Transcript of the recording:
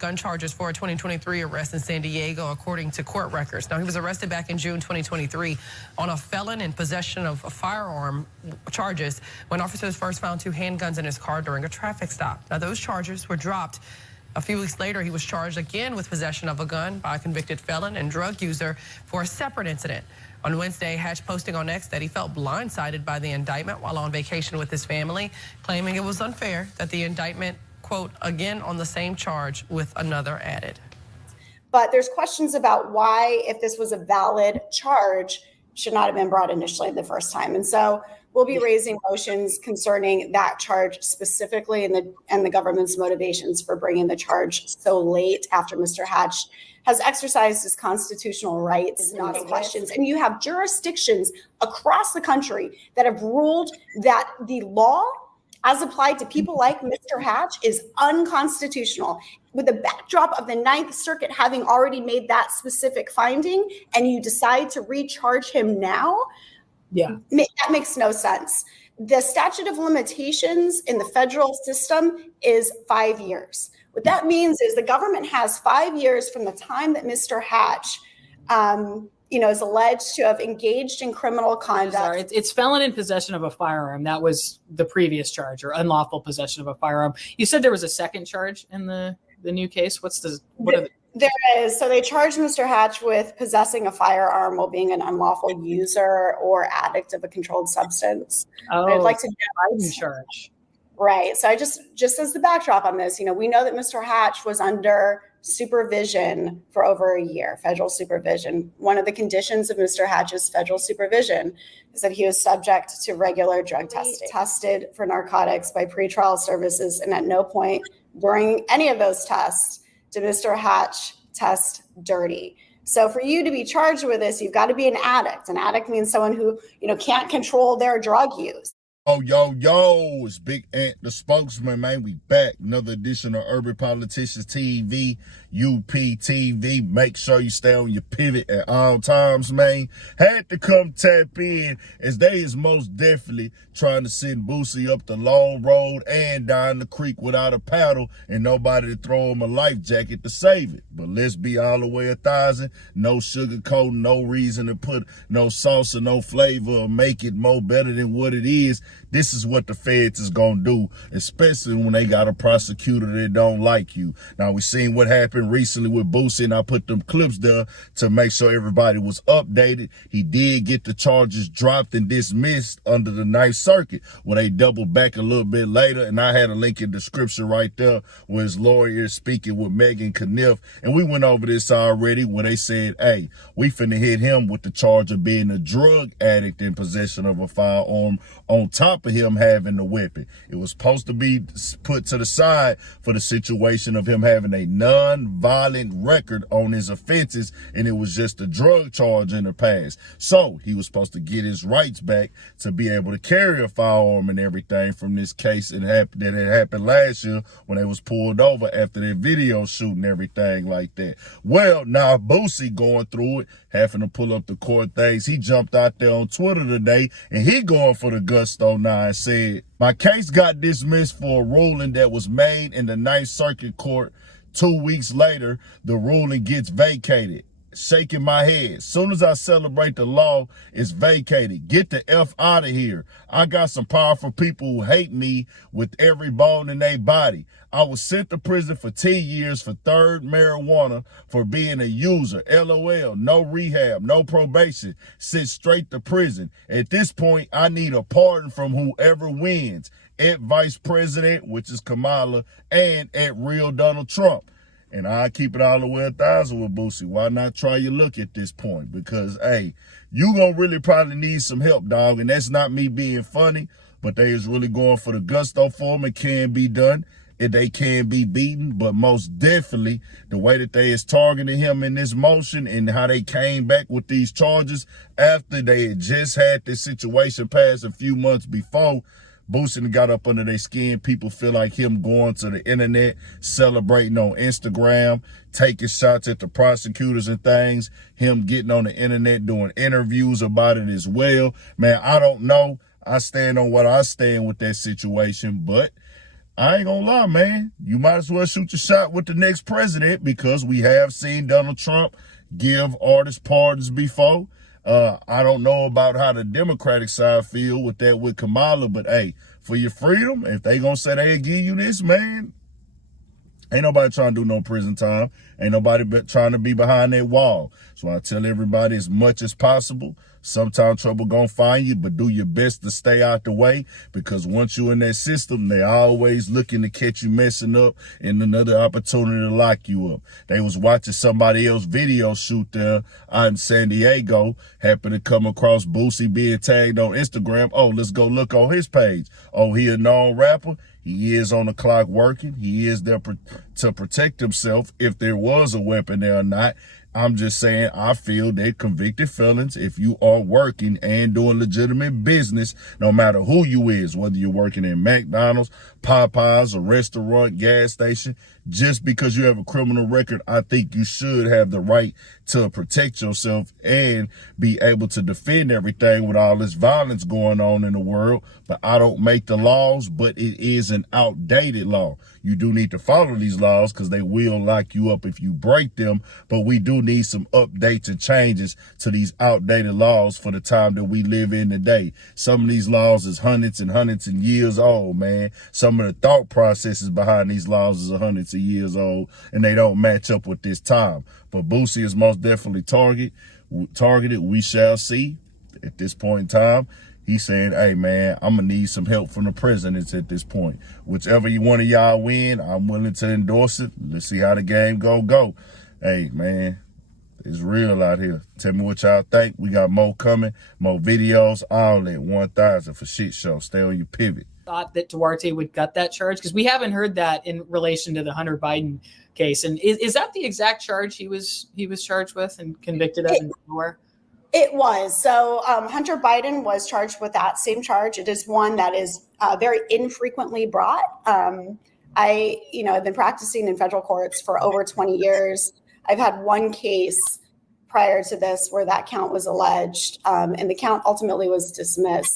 gun charges for a 2023 arrest in San Diego, according to court records. Now, he was arrested back in June 2023 on a felon in possession of a firearm charges when officers first found 2 handguns in his car during a traffic stop. Now, those charges were dropped. A few weeks later, he was charged again with possession of a gun by a convicted felon and drug user for a separate incident. On Wednesday, Hatch posting on X that he felt blindsided by the indictment while on vacation with his family, claiming it was unfair that the indictment, quote, again on the same charge with another added. But there's questions about why, if this was a valid charge, should not have been brought initially the first time. And so we'll be raising motions concerning that charge specifically and the government's motivations for bringing the charge so late after Mr. Hatch has exercised his constitutional rights, not questions. And you have jurisdictions across the country that have ruled that the law as applied to people like Mr. Hatch is unconstitutional. With the backdrop of the Ninth Circuit having already made that specific finding, and you decide to recharge him now, that makes no sense. The statute of limitations in the federal system is 5 years. What that means is the government has 5 years from the time that Mr. Hatch is alleged to have engaged in criminal conduct. Sorry, it's felon in possession of a firearm. That was the previous charge, or unlawful possession of a firearm. You said there was a second charge in the new case. There is. So they charged Mr. Hatch with possessing a firearm while being an unlawful user or addict of a controlled substance. I'd like to Biden charge. Right. So I just as the backdrop on this, we know that Mr. Hatch was under supervision for over a year, federal supervision. One of the conditions of Mr. Hatch's federal supervision is that he was subject to regular drug testing, tested for narcotics by pretrial services, and at no point during any of those tests did Mr. Hatch test dirty. So for you to be charged with this, you've got to be an addict. An addict means someone who, can't control their drug use. Oh, yo, it's Big Ant, the spokesman, man. We back. Another edition of Urban Politicians TV, UPTV. Make sure you stay on your pivot at all times, man. Had to come tap in, as they is most definitely trying to send Boosie up the long road and down the creek without a paddle and nobody to throw him a life jacket to save it. But let's be all the way 1,000. No sugarcoat, no reason to put no sauce or no flavor or make it more better than what it is. This is what the feds is going to do, especially when they got a prosecutor that don't like you. Now, we seen what happened recently with Boosie, and I put them clips there to make sure everybody was updated. He did get the charges dropped and dismissed under the Ninth Circuit, where they doubled back a little bit later, and I had a link in the description right there where his lawyer is speaking with Megan Kniff, and we went over this already where they said, hey, we finna hit him with the charge of being a drug addict in possession of a firearm on top of him having the weapon. It was supposed to be put to the side for the situation of him having a non-violent record on his offenses, and it was just a drug charge in the past. So he was supposed to get his rights back to be able to carry a firearm and everything from this case that had happened last year when they was pulled over after their video shoot and everything like that. Well, now Boosie going through it, having to pull up the court things. He jumped out there on Twitter today, and he going for the gusto now and said, my case got dismissed for a ruling that was made in the Ninth Circuit Court. 2 weeks later, the ruling gets vacated. Shaking my head. Soon as I celebrate the law, it's vacated. Get the F out of here. I got some powerful people who hate me with every bone in their body. I was sent to prison for 10 years for third marijuana for being a user. LOL. No rehab, no probation. Sent straight to prison. At this point, I need a pardon from whoever wins. At Vice President, which is Kamala, and at real Donald Trump. And I keep it all the way 1,000 with Boosie. Why not try your luck at this point? Because, hey, you gonna really probably need some help, dog. And that's not me being funny, but they is really going for the gusto for him. It can be done. They can be beaten. But most definitely, the way that they is targeting him in this motion and how they came back with these charges after they had just had this situation pass a few months before, Boosie got up under their skin. People feel like him going to the internet, celebrating on Instagram, taking shots at the prosecutors and things, him getting on the internet, doing interviews about it as well. Man, I don't know. I stand on what I stand with that situation, but I ain't gonna lie, man. You might as well shoot your shot with the next president, because we have seen Donald Trump give artists pardons before. I don't know about how the Democratic side feel with that with Kamala, but hey, for your freedom, if they gonna say they'll give you this, man, ain't nobody trying to do no prison time. Ain't nobody trying to be behind that wall. So I tell everybody, as much as possible, sometimes trouble gonna find you, but do your best to stay out the way, because once you're in that system, they always looking to catch you messing up and another opportunity to lock you up. They was watching somebody else video shoot there out in San Diego, happened to come across Boosie being tagged on Instagram. Oh, let's go look on his page. Oh, he a known rapper. He is on the clock working. He is there to protect himself if there was a weapon there or not. I'm just saying, I feel that convicted felons, if you are working and doing legitimate business, no matter who you is, whether you're working in McDonald's, Popeyes, a restaurant, gas station, just because you have a criminal record, I think you should have the right to protect yourself and be able to defend everything with all this violence going on in the world. But I don't make the laws, but it is an outdated law. You do need to follow these laws because they will lock you up if you break them. But we do need some updates and changes to these outdated laws for the time that we live in today. Some of these laws is hundreds and hundreds of years old, man. Some of the thought processes behind these laws is hundreds of years old, and they don't match up with this time. But Boosie is most definitely targeted. We shall see. At this point in time, he's saying, hey, man, I'm going to need some help from the presidents at this point. Whichever one of y'all win, I'm willing to endorse it. Let's see how the game go. Hey, man, it's real out here. Tell me what y'all think. We got more coming, more videos, all at 1,000 for Shit Show. Stay on your pivot. Thought that Duarte would gut that charge, because we haven't heard that in relation to the Hunter Biden case. And is that the exact charge he was charged with and convicted of in Delaware? It was. So Hunter Biden was charged with that same charge. It is one that is very infrequently brought. I have been practicing in federal courts for over 20 years. I've had one case prior to this where that count was alleged, and the count ultimately was dismissed.